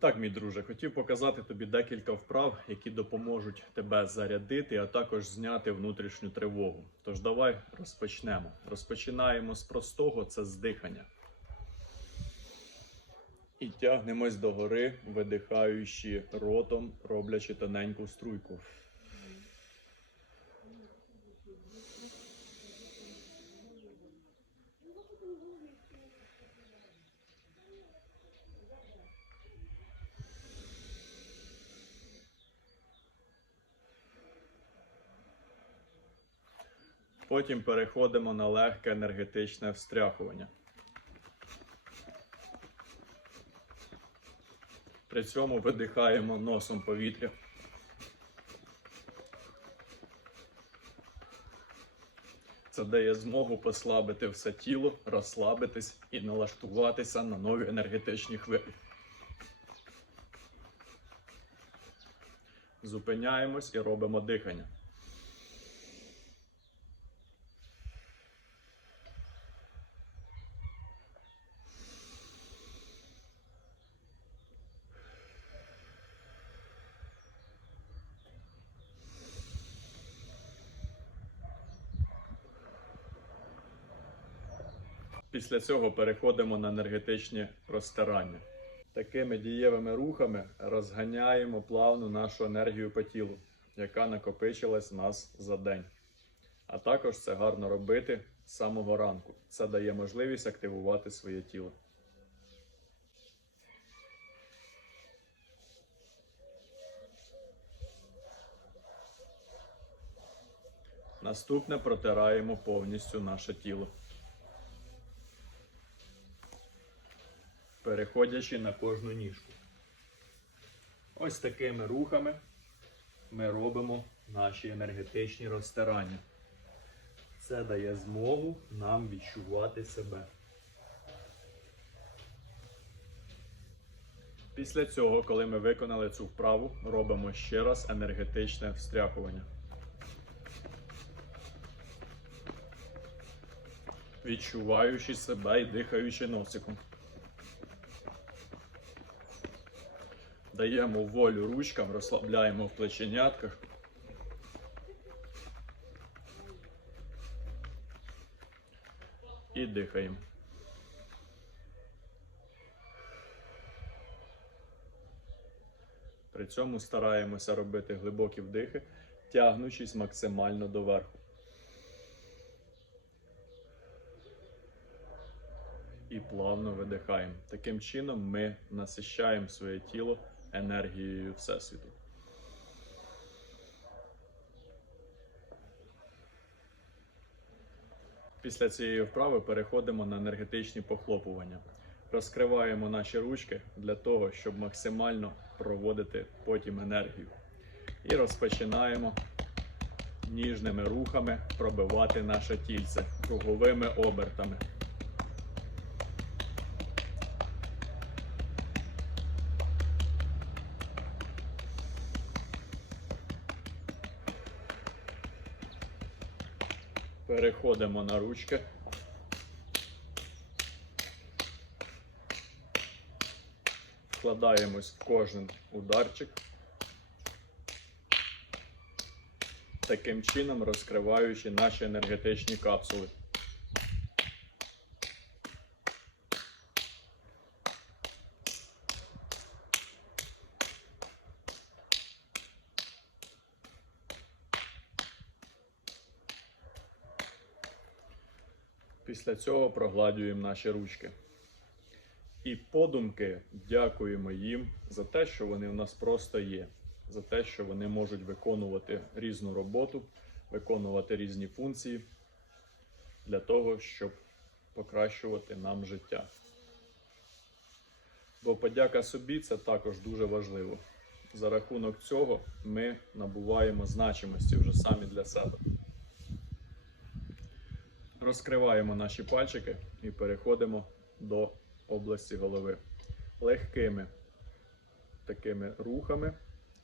Так, мій друже, хотів показати тобі декілька вправ, які допоможуть тебе зарядити, а також зняти внутрішню тривогу. Тож давай розпочнемо. Розпочинаємо з простого це з дихання. І тягнемось догори, видихаючи ротом, роблячи тоненьку струйку. Потім переходимо на легке енергетичне встряхування. При цьому видихаємо носом повітря. Це дає змогу послабити все тіло, розслабитись і налаштуватися на нові енергетичні хвилі. Зупиняємось і робимо дихання. Після цього переходимо на енергетичні розтирання. Такими дієвими рухами розганяємо плавно нашу енергію по тілу, яка накопичилась в нас за день. А також це гарно робити з самого ранку. Це дає можливість активувати своє тіло. Наступне протираємо повністю наше тіло. Переходячи на кожну ніжку. Ось такими рухами ми робимо наші енергетичні розтирання. Це дає змогу нам відчувати себе. Після цього, коли ми виконали цю вправу, робимо ще раз енергетичне встряхування. Відчуваючи себе і дихаючи носиком. Даємо волю ручкам, розслабляємо в плеченятках. І дихаємо. При цьому стараємося робити глибокі вдихи, тягнучись максимально доверху. І плавно видихаємо. Таким чином ми насищаємо своє тіло енергією Всесвіту. Після цієї вправи переходимо на енергетичні похлопування. Розкриваємо наші ручки для того, щоб максимально проводити потім енергію. І розпочинаємо ніжними рухами пробивати наше тільце круговими обертами. Переходимо на ручки. Вкладаємось в кожен ударчик. Таким чином розкриваючи наші енергетичні капсули. Після цього прогладюємо наші ручки. І подумки дякуємо їм за те, що вони в нас просто є, за те, що вони можуть виконувати різну роботу, виконувати різні функції для того, щоб покращувати нам життя. Бо подяка собі це також дуже важливо. За рахунок цього ми набуваємо значимості вже самі для себе. Розкриваємо наші пальчики і переходимо до області голови. Легкими такими рухами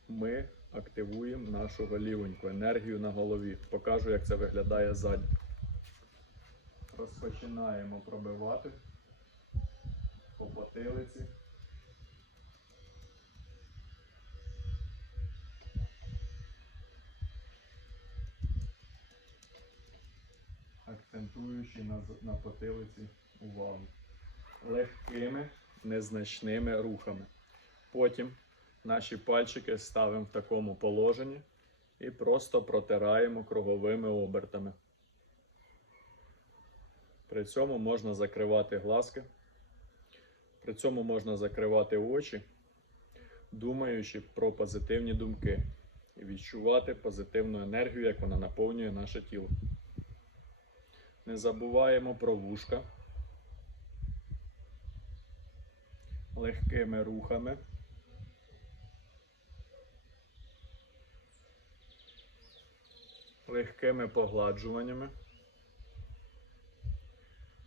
ми активуємо нашу голівоньку, енергію на голові. Покажу, як це виглядає ззаді. Розпочинаємо пробивати по потилиці. Акцентуючи на, на потилиці увагу. Легкими, незначними рухами. Потім наші пальчики ставимо в такому положенні і просто протираємо круговими обертами. При цьому можна закривати глазки, при цьому можна закривати очі, думаючи про позитивні думки і відчувати позитивну енергію, як вона наповнює наше тіло. Не забуваємо про вушка. Легкими рухами. Легкими погладжуваннями.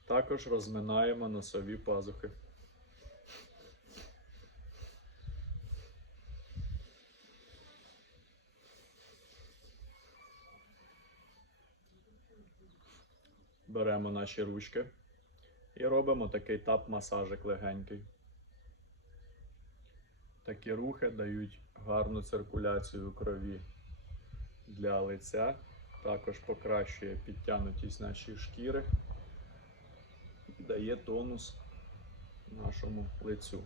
Також розминаємо носові пазухи. Беремо наші ручки і робимо такий тап-масажик легенький. Такі рухи дають гарну циркуляцію крові для лиця, також покращує підтягнутість нашої шкіри і дає тонус нашому лицю.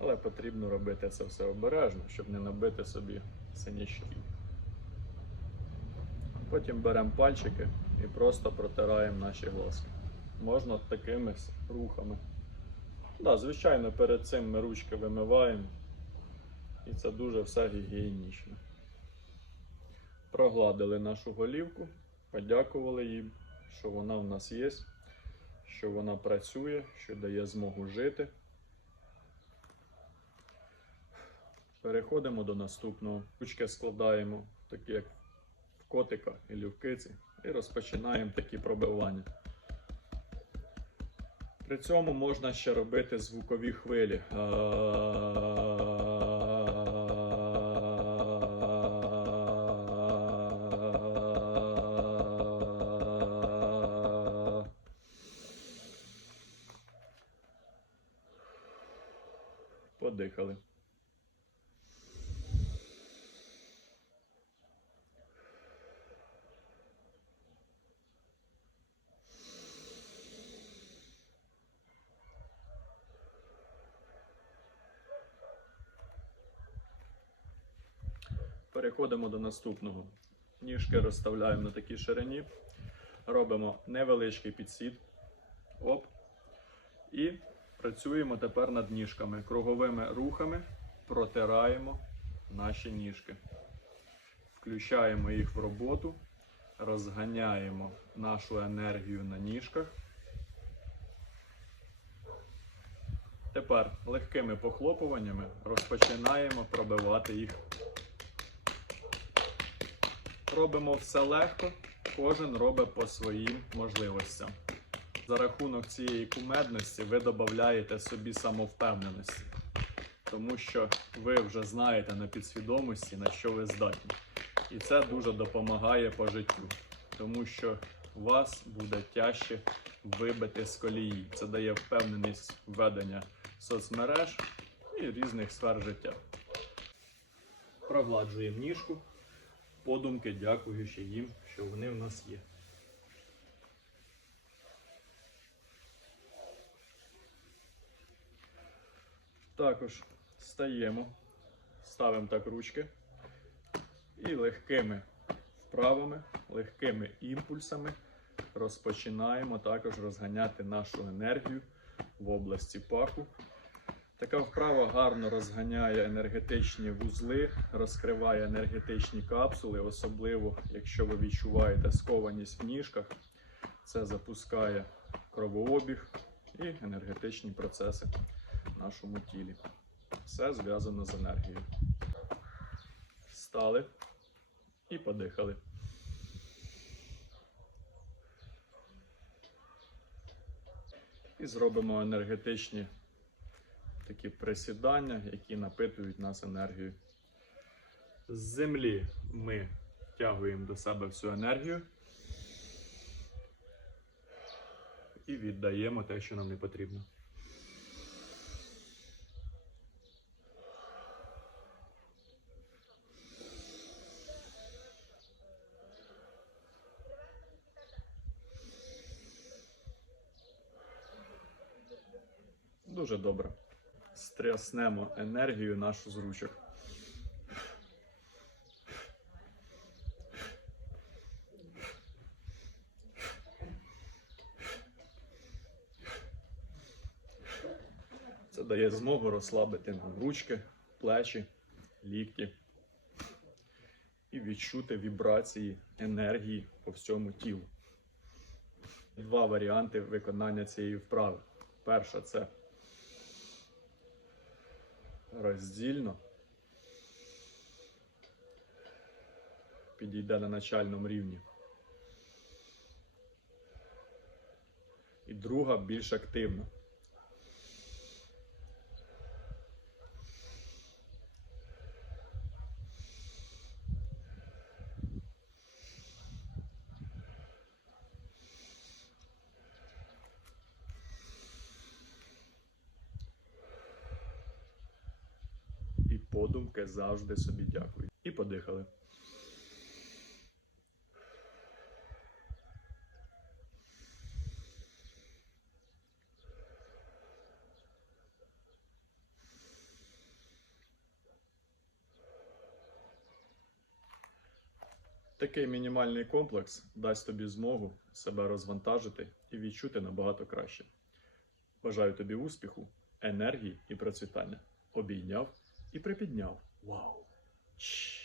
Але потрібно робити це все обережно, щоб не набити собі синячків. Потім беремо пальчики і просто протираємо наші глазки. Можна такими рухами. Да, звичайно, перед цим ми ручки вимиваємо. І це дуже все гігієнічно. Прогладили нашу голівку, подякували їй, що вона в нас є, що вона працює, що дає змогу жити. Переходимо до наступного. Ручки складаємо, такі як в котика або в киці, і розпочинаємо такі пробивання. При цьому можна ще робити звукові хвилі. Подихали. Переходимо до наступного. Ніжки розставляємо на такій ширині. Робимо невеличкий підсід. Оп. І працюємо тепер над ніжками. Круговими рухами протираємо наші ніжки. Включаємо їх в роботу, розганяємо нашу енергію на ніжках. Тепер легкими похлопуваннями розпочинаємо пробивати їх робимо все легко, кожен робить по своїм можливостям. За рахунок цієї кумедності ви додаєте собі самовпевненості, тому що ви вже знаєте на підсвідомості, на що ви здатні. І це дуже допомагає по життю, тому що вас буде тяжче вибити з колії. Це дає впевненість ведення соцмереж і різних сфер життя. Прогладжуємо ніжку подумки, дякуючи їм, що вони в нас є. Також стаємо, ставимо так ручки і легкими вправами, легкими імпульсами розпочинаємо також розганяти нашу енергію в області паху. Така вправа гарно розганяє енергетичні вузли, розкриває енергетичні капсули, особливо якщо ви відчуваєте скованість в ніжках. Це запускає кровообіг і енергетичні процеси в нашому тілі. Все зв'язано з енергією. Стали і подихали. І зробимо енергетичні такі присідання, які напитують нас енергію. З землі ми втягуємо до себе всю енергію і віддаємо те, що нам не потрібно. Дуже добре. Стряснемо енергію нашу з ручок. Це дає змогу розслабити нам ручки, плечі, лікті і відчути вібрації енергії по всьому тілу. Два варіанти виконання цієї вправи. Перша це роздільно. Підійде на начальному рівні. І друга більш активна. І подумки завжди собі дякую. І подихали. Такий мінімальний комплекс дасть тобі змогу себе розвантажити і відчути набагато краще. Бажаю тобі успіху, енергії і процвітання. Обійняв і припідняв. Вау! Чш.